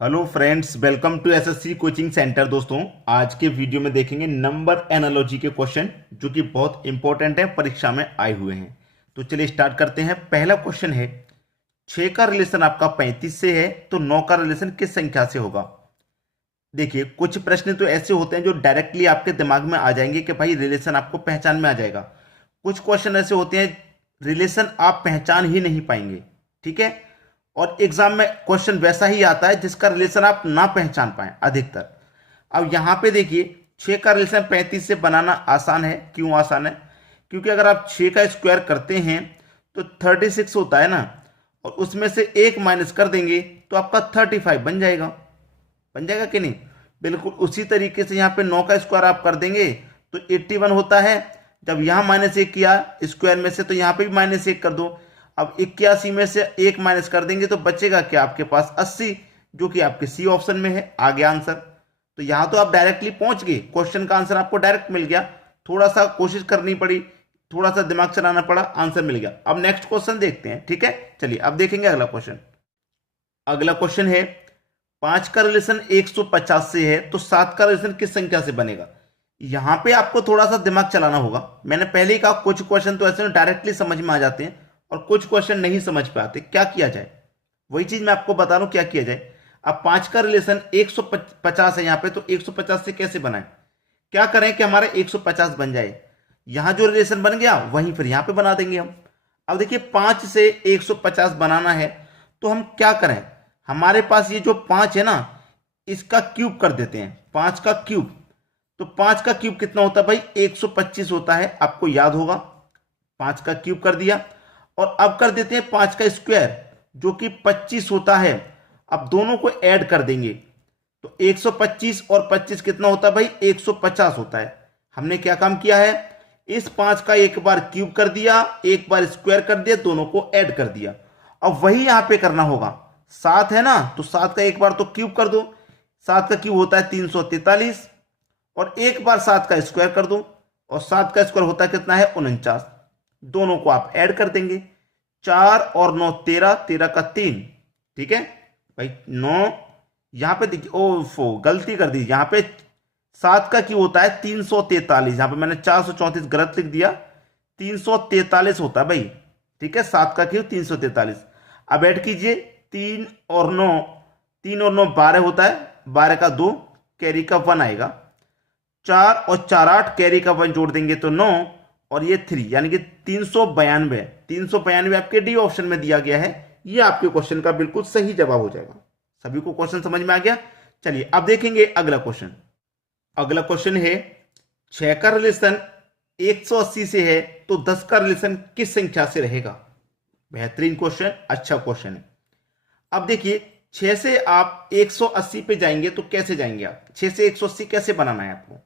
Hello friends, welcome to SSC coaching centre. दोस्तों, आज के वीडियो में देखेंगे नंबर एनालॉजी के क्वेश्चन जो कि बहुत इंपॉर्टेंट है, परीक्षा में आए हुए हैं। तो चलिए स्टार्ट करते हैं। पहला क्वेश्चन है, 6 का रिलेशन आपका 35 से है तो 9 का रिलेशन किस संख्या से होगा। देखिए, कुछ प्रश्न तो ऐसे होते हैं जो डायरेक्टली आपके दिमाग में आ जाएंगे कि भाई रिलेशन आपको पहचान में आ जाएगा। कुछ क्वेश्चन ऐसे होते हैं रिलेशन आप पहचान ही नहीं पाएंगे। ठीक है, और एग्जाम में क्वेश्चन वैसा ही आता है जिसका रिलेशन आप ना पहचान पाए अधिकतर। अब यहां पे देखिए, 6 का रिलेशन 35 से बनाना आसान है। क्यों आसान है? क्योंकि अगर आप 6 का स्क्वायर करते हैं तो 36 होता है ना, और उसमें से एक माइनस कर देंगे तो आपका 35 बन जाएगा। बन जाएगा कि नहीं? बिल्कुल उसी तरीके से यहाँ पे 9 का स्क्वायर आप कर देंगे तो 81 होता है। जब यहाँ -1 किया स्क्वायर में से तो यहाँ पे भी -1 कर दो। अब 81 में से एक माइनस कर देंगे तो बचेगा क्या आपके पास? 80, जो कि आपके सी ऑप्शन में है। आ गया आंसर। तो यहां तो आप डायरेक्टली पहुंच गए, क्वेश्चन का आंसर आपको डायरेक्ट मिल गया। थोड़ा सा कोशिश करनी पड़ी, थोड़ा सा दिमाग चलाना पड़ा, आंसर मिल गया। अब नेक्स्ट क्वेश्चन देखते हैं। ठीक है, चलिए अब देखेंगे अगला क्वेश्चन। अगला क्वेश्चन है, 5 का रिलेशन 150 से है तो 7 का रिलेशन किस संख्या से बनेगा। यहां पे आपको थोड़ा सा दिमाग चलाना होगा। मैंने पहले ही कहा कुछ क्वेश्चन तो ऐसे डायरेक्टली समझ में आ जाते हैं और कुछ क्वेश्चन नहीं समझ पाते। क्या किया जाए, वही चीज मैं आपको बता रहा हूं क्या किया जाए। अब 5 का रिलेशन 150 है यहाँ पे, तो 150 से कैसे बनाए? क्या करें कि हमारा 150 बन जाए। यहां जो रिलेशन बन गया वहीं फिर यहां पे बना देंगे हम। अब देखिए, 5 से 150 बनाना है तो हम क्या करें? हमारे पास ये जो 5 है ना, इसका क्यूब कर देते हैं। 5 का क्यूब, तो 5 का क्यूब कितना होता है भाई? 125 होता है, आपको याद होगा। 5 का क्यूब कर दिया, और अब कर देते हैं 5 का स्क्वायर जो कि 25 होता है। अब दोनों को ऐड कर देंगे तो 125 और 25 कितना होता है भाई? 150 होता है। हमने क्या काम किया है? इस 5 का एक बार क्यूब कर दिया, एक बार स्क्वायर कर दिया, दोनों को ऐड कर दिया। अब वही यहां पे करना होगा। 7 है ना, तो 7 का एक बार तो क्यूब कर दो। 7 का क्यूब होता है 343, और एक बार 7 का स्क्वायर कर दो, और 7 का स्क्वायर होता है कितना है? 49। दोनों को आप ऐड कर देंगे। 4 और 9 13, 13 का 3। ठीक है भाई, 9 यहां पे देखिए, ओफो गलती कर दी। यहां पे 7 का क्यों होता है 343, यहां पे मैंने 434 गलत लिख दिया। 343 होता है भाई। ठीक है, 7 का क्यों 343। अब ऐड कीजिए 3 और 9, 3 और 9 12 होता है। 12 का 2, कैरी का 1 आएगा। 4 और 4 8, कैरी का 1 जोड़ देंगे तो 9, और ये 3, यानी कि 392। 392 आपके डी ऑप्शन में दिया गया है। ये आपके क्वेश्चन का बिल्कुल सही जवाब हो जाएगा। सभी को क्वेश्चन समझ में आ गया? चलिए अब देखेंगे अगला क्वेश्चन। अगला क्वेश्चन है, 6 का रिलेशन 180 से है तो 10 का रिलेशन किस संख्या से रहेगा। बेहतरीन क्वेश्चन, अच्छा क्वेश्चन है। अब देखिए, 6 से आप 180 पे जाएंगे तो कैसे जाएंगे आप? 6 से 180 कैसे बनाना है आपको,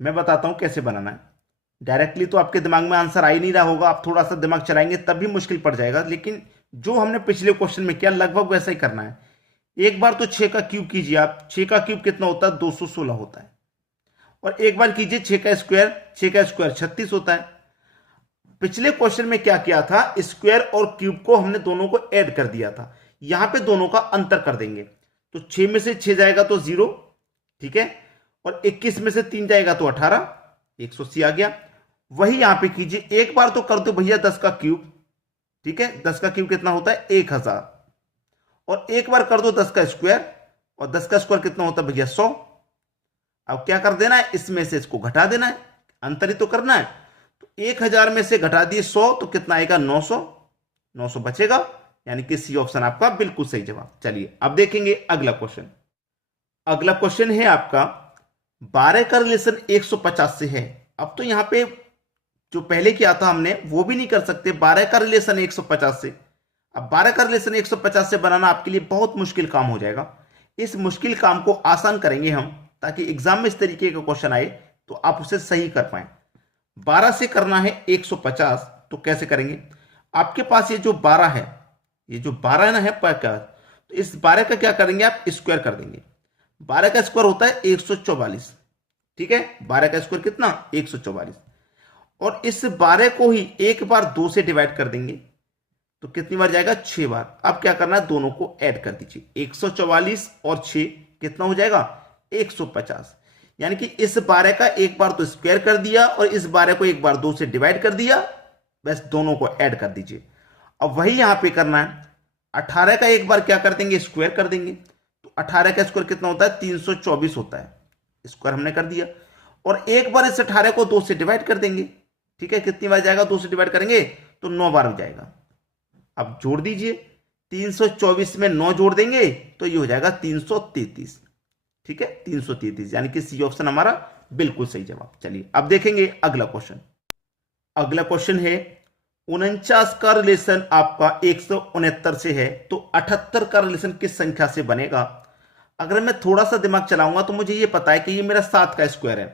मैं बताता हूं कैसे बनाना है। डायरेक्टली तो आपके दिमाग में आंसर आ ही नहीं रहा होगा, आप थोड़ा सा दिमाग चलाएंगे तब भी मुश्किल पड़ जाएगा। लेकिन जो हमने पिछले क्वेश्चन में किया लगभग वैसा ही करना है। एक बार तो 6 का क्यूब कीजिए आप। 6 का क्यूब कितना होता है? 216 होता है। और एक बार कीजिए 6 का स्क्वायर। 6 का स्क्वायर 36 होता है। पिछले क्वेश्चन में क्या किया था? स्क्वायर और क्यूब को हमने दोनों को ऐड कर दिया था। यहां पे दोनों का अंतर कर देंगे तो 6 में से 6 जाएगा तो 0। ठीक है, और 21 में से 3 जाएगा तो 18, 180 आ गया। वही यहां पे कीजिए, एक बार तो कर दो भैया 10 का क्यूब। ठीक है, 10 का क्यूब कितना होता है? 1000। और एक बार कर दो 10 का स्क्वायर, और 10 का स्क्वायर कितना होता है भैया? 100। अब क्या कर देना है? इसमें से इसको घटा देना है, अंतर ही तो करना है। तो 1000 में से घटा दिए 100 तो कितना आएगा? 900। 900 बचेगा, यानी कि सी ऑप्शन आपका बिल्कुल सही जवाब। चलिए अब देखेंगे अगला क्वेश्चन। अगला क्वेश्चन है आपका, 12 का रिलेशन 150 से है। अब तो यहां पे जो पहले किया था हमने वो भी नहीं कर सकते। 12 का रिलेशन 150 से, अब 12 का रिलेशन 150 से बनाना आपके लिए बहुत मुश्किल काम हो जाएगा। इस मुश्किल काम को आसान करेंगे हम, ताकि एग्जाम में इस तरीके का क्वेश्चन आए तो आप उसे सही कर पाए। 12 से करना है 150, तो कैसे करेंगे? आपके पास ये जो 12 है, ये जो 12 ना है क्या, तो इस 12 का क्या करेंगे आप? स्क्वायर कर देंगे। 12 का स्क्वायर होता है 144। ठीक है, 12 का स्क्वायर कितना? 144। और इस 12 को ही एक बार 2 से डिवाइड कर देंगे तो कितनी बार जाएगा, 6 बार। अब क्या करना है, दोनों को ऐड कर दीजिए, 144 और 6 कितना हो जाएगा, 150। यानी कि इस 12 का एक बार तो स्क्वायर कर दिया और इस 12 को एक बार 2 से डिवाइड कर दिया, बस दोनों को ऐड कर दीजिए। अब वही यहां पे करना है, 18 का एक बार क्या कर देंगे, स्क्वायर कर देंगे। तो 18 का स्क्वायर कितना होता है, 324 होता है, स्क्वायर हमने कर दिया। और एक बार इस 18 को 2 से डिवाइड कर देंगे, ठीक है, कितनी बार जाएगा, 2 से डिवाइड करेंगे तो 9 बार हो जाएगा। अब जोड़ दीजिए, 324 में 9 जोड़ देंगे तो ये हो जाएगा 333, ठीक है, 333, यानी कि सी ऑप्शन हमारा बिल्कुल सही जवाब। चलिए अब देखेंगे अगला क्वेश्चन। अगला क्वेश्चन है 49 का रिलेशन आपका 169 से है, तो 78 का रिलेशन किस संख्या से बनेगा। अगर मैं थोड़ा सा दिमाग चलाऊंगा तो मुझे ये पता है कि ये मेरा 7 का स्क्वायर है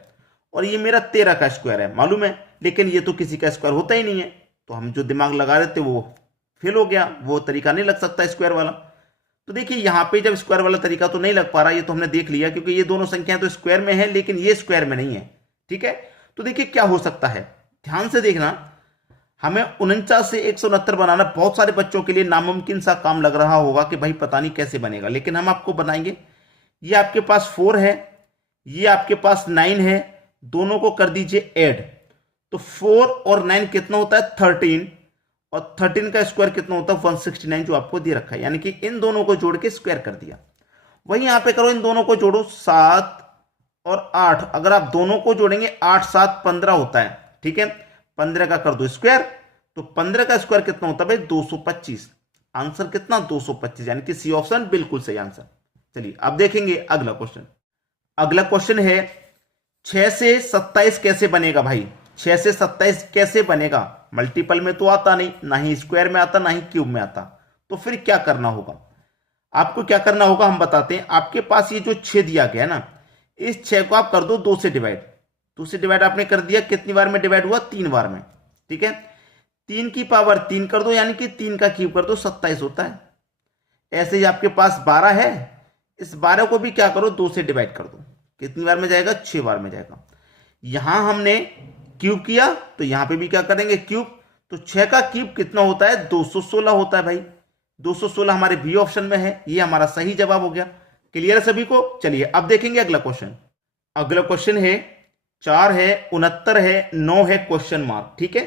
और ये मेरा 13 का स्क्वायर है, मालूम है, लेकिन ये तो किसी का स्क्वायर होता ही नहीं है। तो हम जो दिमाग लगा रहे थे वो फेल हो गया, वो तरीका नहीं लग सकता स्क्वायर वाला। तो देखिए यहां पे जब स्क्वायर वाला तरीका तो नहीं लग पा रहा, ये तो हमने देख लिया, क्योंकि ये दोनों संख्याएं तो स्क्वायर में है लेकिन ये स्क्वायर में नहीं है, ठीक है। तो देखिए क्या हो सकता है, ध्यान से देखना। हमें 49 से 169 बनाना बहुत सारे बच्चों के लिए नामुमकिन सा काम लग रहा होगा कि भाई पता नहीं कैसे बनेगा, लेकिन हम आपको बनाएंगे। ये आपके पास 4 है, ये आपके पास 9 है, दोनों को कर दीजिए ऐड। तो 4 और 9 कितना होता है, 13, और 13 का स्क्वायर कितना होता है, 169 जो आपको दे रखा है, यानी कि इन दोनों को जोड़ के स्क्वायर कर दिया। वही यहां पे करो, इन दोनों को जोड़ो, 7 और 8, अगर आप दोनों को जोड़ेंगे 8 7 15 होता है, ठीक है। 15 का कर दो स्क्वायर, तो 15 का स्क्वायर कितना होता है भाई, 225। आंसर कितना, 225, यानी कि सी ऑप्शन बिल्कुल सही आंसर। चलिए अब देखेंगे अगला क्वेश्चन। अगला क्वेश्चन है 6 से 27 कैसे बनेगा भाई, 6 से 27 कैसे बनेगा। मल्टीपल में तो आता नहीं, ना ही स्क्वायर में आता, ना ही क्यूब में आता, तो फिर क्या करना होगा। आपको क्या करना होगा हम बताते हैं। आपके पास ये जो 6 दिया गया ना, इस 6 को आप कर दो 2 से डिवाइड। 2 से डिवाइड आपने कर दिया, कितनी बार में डिवाइड हुआ, 3 बार में, ठीक है। 3 की पावर 3 कर दो, यानी कि 3 का क्यूब कर दो, 27 होता है। ऐसे ही आपके पास 12 है, इस 12 को भी क्या करो, 2 से डिवाइड कर दो, कितनी बार में जाएगा, 6 बार में जाएगा। यहां हमने क्यूब किया तो यहां पे भी क्या करेंगे, क्यूब। तो 6 का क्यूब कितना होता है, 216 होता है भाई। 216 हमारे बी ऑप्शन में है, ये हमारा सही जवाब हो गया। क्लियर है सभी को। चलिए अब देखेंगे अगला क्वेश्चन। अगला क्वेश्चन है 4 है, 69 है, 9 है, क्वेश्चन मार्क, ठीक है।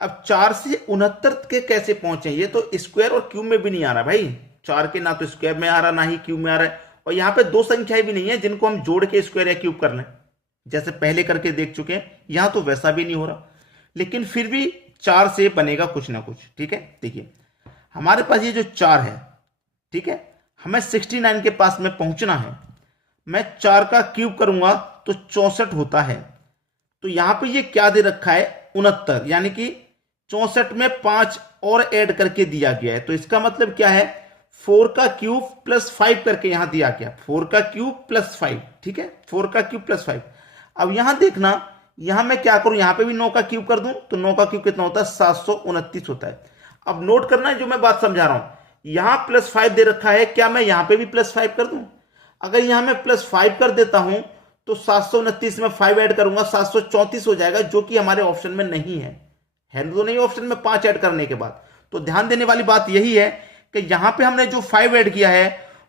अब 4 से 69 के कैसे पहुंचे, ये तो स्क्वायर और क्यूब में भी नहीं आ रहा भाई। 4 के ना तो स्क्वायर में आ रहा, ना ही क्यूब में आ रहा है, और यहां पे 2 संख्याएं भी नहीं है जिनको हम जोड़ के स्क्वायर या क्यूब करना है, जैसे पहले करके देख चुके हैं। यहां तो वैसा भी नहीं हो रहा, लेकिन फिर भी 4 से बनेगा कुछ ना कुछ, ठीक है। देखिए हमारे पास ये जो 4 है, ठीक है, हमें 69 के पास में पहुंचना है। मैं 4 का क्यूब करूंगा तो 64 होता है। तो यहां पे ये क्या दे रखा है, 69, यानी कि 64 में 5 और ऐड करके दिया गया है। तो इसका मतलब क्या है, 4 का क्यूब प्लस 5 करके यहां दिया गया, 4 का क्यूब प्लस 5, ठीक है, 4 का क्यूब प्लस 5। अब यहां देखना, यहां मैं क्या करूं, यहां पे भी 9 का क्यूब कर दूं, तो 9 का क्यूब कितना होता है, 729 होता है। अब नोट करना है जो मैं बात समझा रहा हूं, यहां प्लस 5 दे रखा है, क्या मैं यहां पे भी प्लस 5 कर दूं। अगर यहां मैं प्लस 5 कर देता हूं तो 729 में 5 ऐड करूंगा, 734 हो जाएगा, जो कि हमारे ऑप्शन में नहीं है तो नहीं ऑप्शन में 5 ऐड करने के बाद। तो ध्यान देने वाली बात यही है कि यहां पे हमने जो 5 ऐड किया है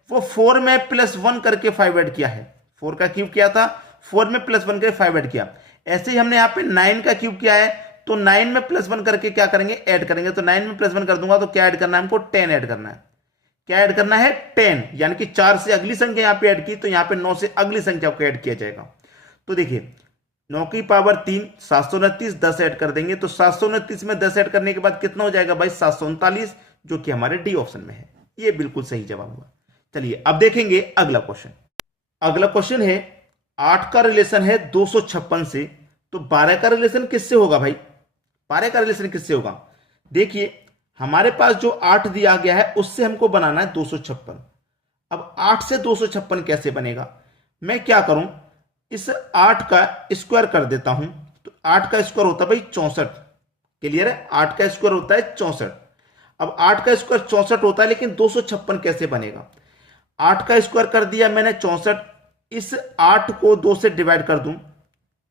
वो 4 में प्लस 1 करके 5 ऐड किया है। 4 का क्यूब किया था, 4 में प्लस 1 करके 5 ऐड किया। ऐसे ही हमने यहाँ पे 9 का क्यूब किया है, तो 9 में प्लस 1 करके क्या करेंगे, ऐड करेंगे। तो 9 में प्लस 1 कर दूंगा तो क्या ऐड करना है हमको, 10 ऐड करना है। क्या ऐड करना है, 10, यानी कि 4 से अगली संख्या यहाँ पे ऐड की, तो यहाँ पे 9 से अगली संख्या को ऐड किया जाएगा। तो देखिए 9 की पावर 3, 729, 10 ऐड कर देंगे, तो 729 में 10 ऐड करने के बाद कितना हो जाएगा भाई, 739, जो कि हमारे डी ऑप्शन में है। ये बिल्कुल सही जवाब हुआ। चलिए अब देखेंगे अगला क्वेश्चन। अगला क्वेश्चन है 8 का रिलेशन है 256 से, तो 12 का रिलेशन किससे होगा भाई, 12 का रिलेशन किससे होगा। देखिए हमारे पास जो 8 दिया गया है उससे हमको बनाना है 256। अब 8 से 256 कैसे बनेगा, मैं क्या करूं, इस 8 का स्क्वायर कर देता हूं। तो 8 का स्क्वायर होता है भाई 64, क्लियर है, 8 का स्क्वायर होता है 64। अब 8 का स्क्वायर 64 होता है, लेकिन 256 कैसे बनेगा। 8 का स्क्वायर कर दिया मैंने 64, इस 8 को 2 से डिवाइड कर दूं,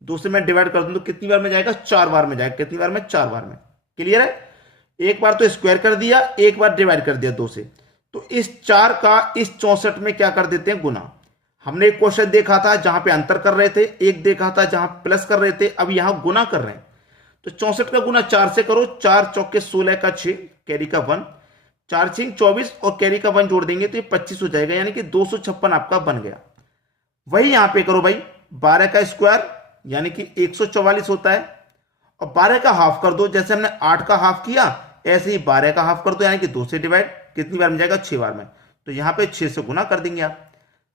2 से मैं डिवाइड कर दूं तो कितनी बार में जाएगा, 4 बार में जाएगा। कितनी बार में, 4 बार में, क्लियर है। एक बार तो स्क्वायर कर दिया, एक बार डिवाइड कर दिया 2 से। तो इस 4 का इस 64 में क्या कर देते हैं, गुना। हमने एक क्वेश्चन देखा था जहां पे अंतर कर रहे थे, एक देखा था जहां प्लस कर रहे थे, अब यहां गुना कर रहे हैं। तो 64 का गुना 4 से करो, 4 चौके 16 का 6, कैरी का 1, 4 6 24 और कैरी का 1 जोड़ देंगे तो ये 25 हो जाएगा, यानी कि 256 आपका बन गया। वही यहां पे करो भाई, 12 का स्क्वायर यानी कि 144 होता है, और 12 का हाफ कर दो, जैसे हमने 8 का हाफ किया ऐसे ही 12 का हाफ कर दो, यानी कि 2 से डिवाइड, कितनी बार में जाएगा, 6 बार में। तो यहां पे 6 से गुना कर देंगे आप।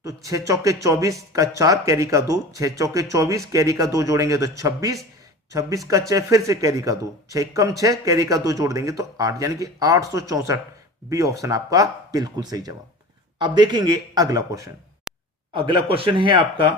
तो 6 चौके 24 का 4, कैरी का 2, 6 चौके 24, कैरी का 2 जोड़ेंगे तो 26, 26 का 6 फिर से कैरी का 2, 6 कम 6, कैरी का 2 जोड़ देंगे तो 8, यानी कि 864। बी ऑप्शन आपका बिल्कुल सही जवाब। अब देखेंगे अगला क्वेश्चन। अगला क्वेश्चन है आपका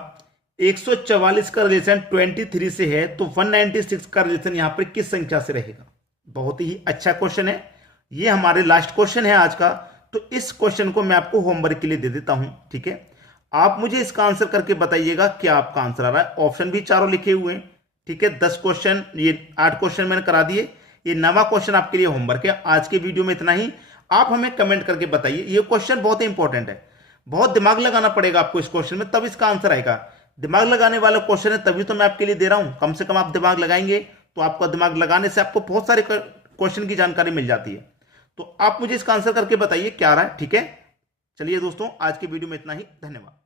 144 का रिलेशन 23 से है, तो 196 का रिलेशन यहां पर किस संख्या से रहेगा। बहुत ही अच्छा क्वेश्चन है, ये हमारे लास्ट क्वेश्चन है आज का। तो इस क्वेश्चन को मैं आपको होमवर्क के लिए दे देता हूं, ठीक है। आप मुझे इसका आंसर करके बताइएगा क्या आपका आंसर आ रहा है। ऑप्शन भी चारों लिखे हुए हैं, ठीक है। 10 क्वेश्चन, ये 8 क्वेश्चन मैंने करा दिए, ये 9वां क्वेश्चन आपके लिए होमवर्क है। आज के वीडियो में इतना ही। आप हमें कमेंट करके बताइए, ये क्वेश्चन बहुत इंपॉर्टेंट है, बहुत दिमाग लगाना पड़ेगा आपको इस क्वेश्चन में, तब इसका आंसर आएगा। दिमाग लगाने वाला क्वेश्चन है, तभी तो मैं आपके लिए दे रहा हूं। कम से कम आप दिमाग लगाएंगे तो आपका दिमाग लगाने से आपको बहुत सारे क्वेश्चन की जानकारी मिल जाती है। तो आप मुझे इसका आंसर करके बताइए क्या आ रहा है, ठीक है। चलिए दोस्तों, आज के वीडियो में इतना ही, धन्यवाद।